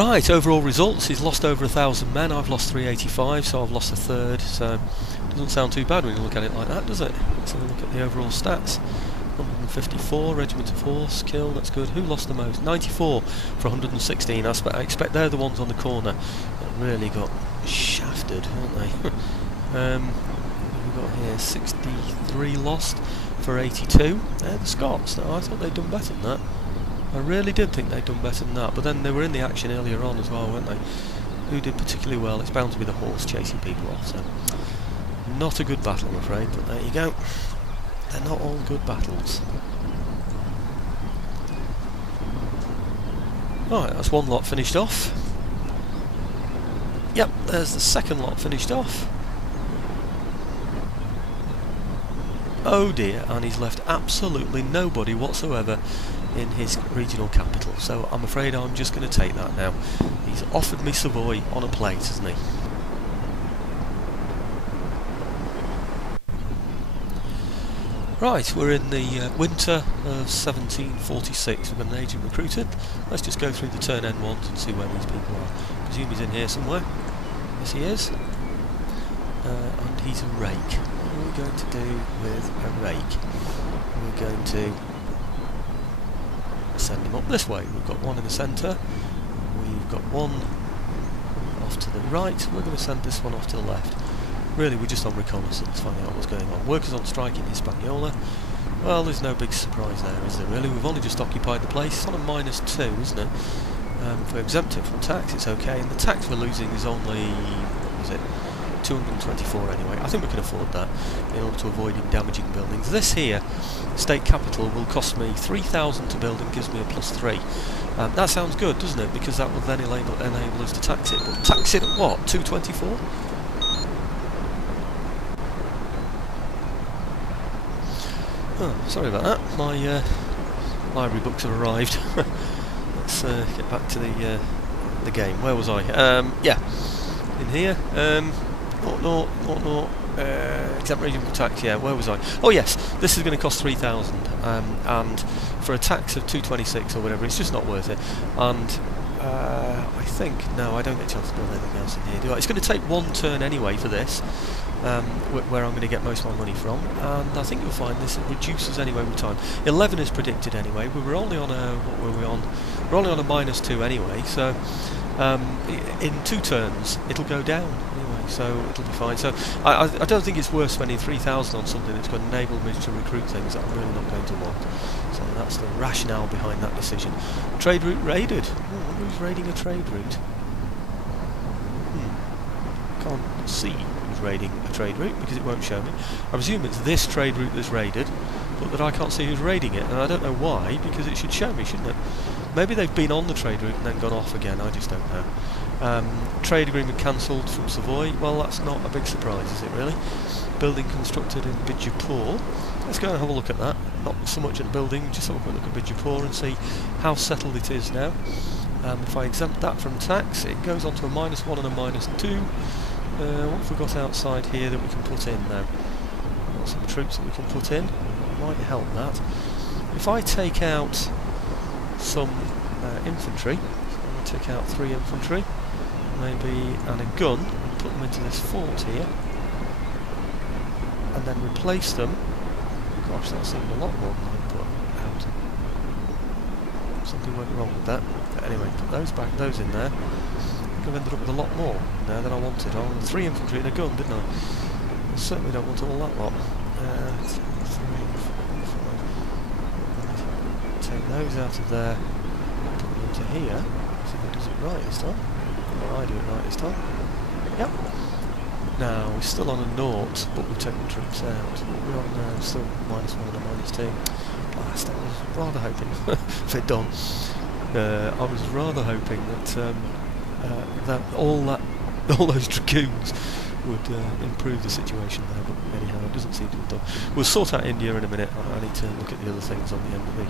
Right, overall results, he's lost over 1,000 men, I've lost 385, so I've lost a third, so doesn't sound too bad when you look at it like that, does it? Let's have a look at the overall stats. 154, regiment of horse, killed, that's good. Who lost the most? 94 for 116, I expect they're the ones on the corner that really got shafted, weren't they? What have we got here? 63 lost for 82. They're the Scots, no, I thought they'd done better than that. I really did think they'd done better than that, but then they were in the action earlier on as well, weren't they? Who did particularly well? It's bound to be the horse chasing people off, so not a good battle, I'm afraid, but there you go. They're not all good battles. Right, that's one lot finished off. Yep, there's the second lot finished off. Oh dear, and he's left absolutely nobody whatsoever in his regional capital, so I'm afraid I'm just going to take that now. He's offered me Savoy on a plate, hasn't he? Right, we're in the winter of 1746. We've got an agent recruited. Let's just go through the turn end ones and see where these people are. I presume he's in here somewhere. Yes, he is. And he's a rake. What are we going to do with a rake? We're going to send him up this way. We've got one in the centre. We've got one off to the right. We're going to send this one off to the left. Really, we're just on reconnaissance, finding out what's going on. Workers on strike in Hispaniola. Well, there's no big surprise there, is there really? We've only just occupied the place. It's on a -2, isn't it? If we exempt it from tax, it's okay. And the tax we're losing is only, what was it, 224 anyway. I think we can afford that in order to avoid him damaging buildings. This here, state capital, will cost me 3,000 to build and gives me a +3. That sounds good, doesn't it? Because that will then enable us to tax it. But tax it at what? 224? Oh, sorry about that. My library books have arrived. Let's get back to the game. Where was I? Yeah, in here. Exempt region for tax. Yeah, where was I? Oh yes, this is going to cost 3,000, and for a tax of 226 or whatever, it's just not worth it. And I think no, I don't get a chance to build anything else in here, do I? It's going to take one turn anyway for this. Where I'm going to get most of my money from, and I think you'll find this reduces anyway with time. 11 is predicted anyway. We were only on a what were we on? We're only on a -2 anyway, so in 2 turns it'll go down anyway, so it'll be fine. So I don't think it's worth spending 3,000 on something that's going to enable me to recruit things that I'm really not going to want. So that's the rationale behind that decision. Trade route raided. Oh, I wonder who's raiding a trade route. Can't see raiding a trade route because it won't show me. I presume it's this trade route that's raided, but that I can't see who's raiding it, and I don't know why, because it should show me, shouldn't it? Maybe they've been on the trade route and then gone off again, I just don't know. Trade agreement cancelled from Savoy. Well, that's not a big surprise, is it really? Building constructed in Bijapur. Let's go and have a look at that. Not so much at the building, just have a quick look at Bijapur and see how settled it is now. If I exempt that from tax, it goes on to a -1 and a -2. What have we got outside here that we can put in now? We've got some troops that we can put in. That might help that. If I take out some infantry, so I'm going to take out 3 infantry, maybe, and a gun, and put them into this fort here, and then replace them. Gosh, that seemed a lot more than I put out. Something went wrong with that. But anyway, put those in there. I think I've ended up with a lot more in there than I wanted. I wanted 3 infantry and a gun, didn't I? I certainly don't want all that lot. 3, 4, 5. Take those out of there, put them into here. See if it does it right this time. Or I do it right this time. Yep. Now, we're still on a 0, but we've taken troops out. We're on still -1 and a -2. Blast, I was rather hoping, if it done, I was rather hoping that that all those dragoons would improve the situation there, but anyhow, it doesn't seem to have done. We'll sort out India in a minute. I need to look at the other things on the end of the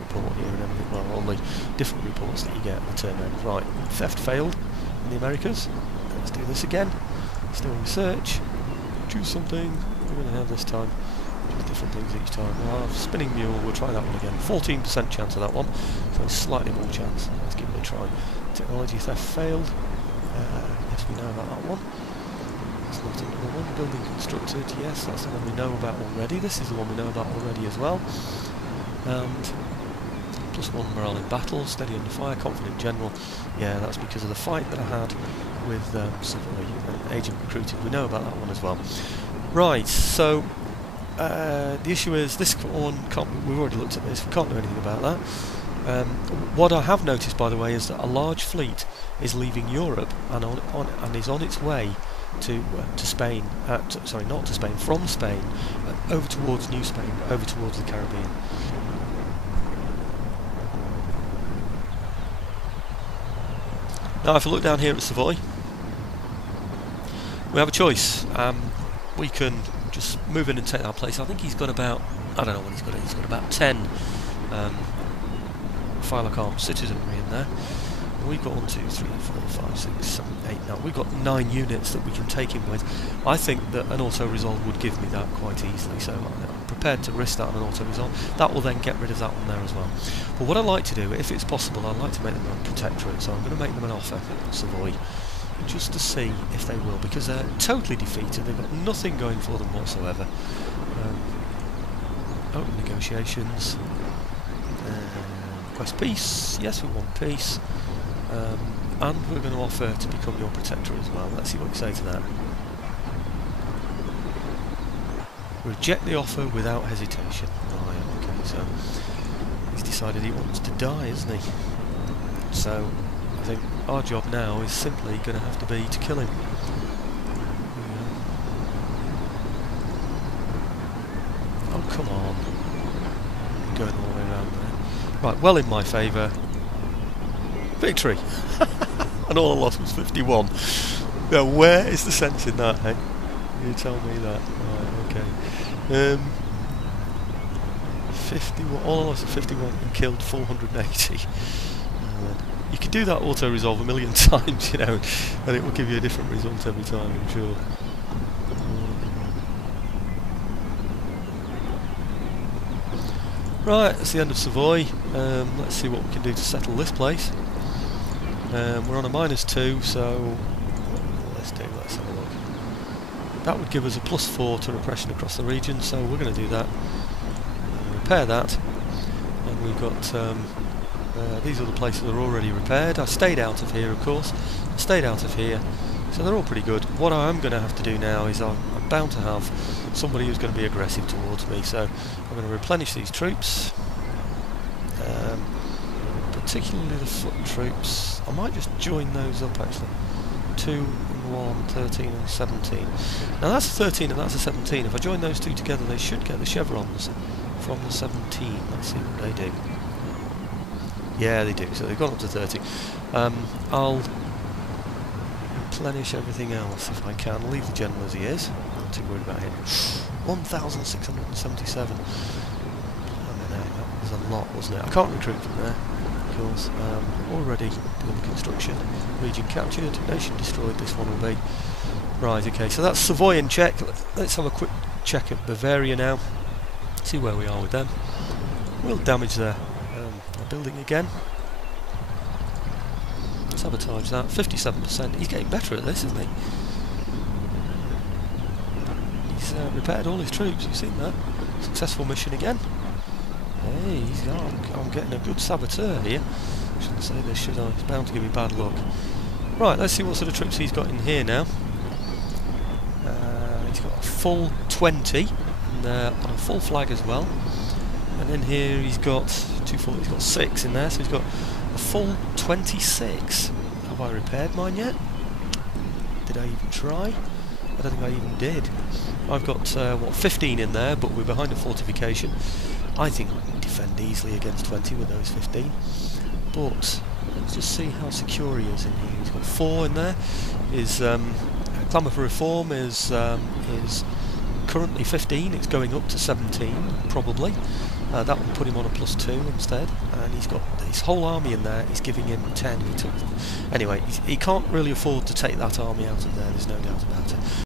report here and everything. Well, all the different reports that you get at the turn end. Right, theft failed in the Americas. Let's do this again. Still research. Choose something. We're going to have this time. Choose different things each time. Spinning mule. We'll try that one again. 14% chance of that one, so slightly more chance. Let's give it a try. Technology theft failed. Yes, we know about that one. It's not another one. Building constructed. Yes, that's the one we know about already. This is the one we know about already as well. And +1 morale in battle. Steady under fire. Confident general. Yeah, that's because of the fight that I had with Savoy and agent recruited. We know about that one as well. Right. So the issue is this one can't. We've already looked at this. We can't do anything about that. What I have noticed, by the way, is that a large fleet is leaving Europe and is on its way to Spain. Sorry, not to Spain, from Spain, over towards New Spain, over towards the Caribbean. Now, if I look down here at Savoy, we have a choice. We can just move in and take that place. I think he's got about, I don't know what he's got. He's got about 10. Phyloc armed citizenry in there. We've got 1, 2, 3, 4, 5, 6, 7, 8 now. We've got 9 units that we can take him with. I think that an auto-resolve would give me that quite easily, so I'm prepared to risk that on an auto-resolve. That will then get rid of that one there as well. But what I'd like to do, if it's possible, I'd like to make them a protectorate, so I'm going to make them an offer, Savoy, just to see if they will, because they're totally defeated. They've got nothing going for them whatsoever. Open negotiations. Request peace. Yes, we want peace. And we're going to offer to become your protector as well. Let's see what you say to that. Reject the offer without hesitation. Right, okay, so he's decided he wants to die, isn't he? So I think our job now is simply going to have to be to kill him. Oh, come on. Going all the way around there. Right, well in my favour. Victory! And all I lost was 51. Now, where is the sense in that, hey? You tell me that. Right, okay. 51. All I lost was 51 and killed 480. You could do that auto-resolve a million times, you know, and it will give you a different result every time, I'm sure. Right, that's the end of Savoy. Let's see what we can do to settle this place. We're on a -2, so let's have a look. That would give us a +4 to repression across the region, so we're going to do that. Repair that, and we've got these other places are already repaired. I stayed out of here, of course. I stayed out of here, so they're all pretty good. What I am going to have to do now is I'm bound to have somebody who's going to be aggressive towards me, so I'm going to replenish these troops, particularly the foot troops. I might just join those up actually. 2 and 1, 13 and 17. Now that's a 13 and that's a 17. If I join those two together, they should get the chevrons from the 17. Let's see what they do. Yeah, they do. So they've gone up to 30. I'll replenish everything else if I can. Leave the general as he is. I'm not too worried about him. 1,677. That was a lot, wasn't it? I can't recruit from there. Course. Already doing the construction. Region captured, nation destroyed. This one will be. Right, okay, so that's Savoy in check. Let's have a quick check at Bavaria now. See where we are with them. We'll damage their building again. Sabotage that. 57%. He's getting better at this, isn't he? He's repaired all his troops. You've seen that. Successful mission again. Hey, I'm getting a good saboteur here. Shouldn't say this, should I? It's bound to give me bad luck. Right, let's see what sort of troops he's got in here now. He's got a full 20 and, on a full flag as well. And in here he's got he's got 6 in there, so he's got a full 26. Have I repaired mine yet? Did I even try? I don't think I even did. I've got 15 in there, but we're behind a fortification. I think I can defend easily against 20 with those 15. But let's just see how secure he is in here. He's got 4 in there. His clamour for reform is currently 15. It's going up to 17 probably. That will put him on a +2 instead. And he's got his whole army in there. He's giving him 10. Anyway, he can't really afford to take that army out of there. There's no doubt about it.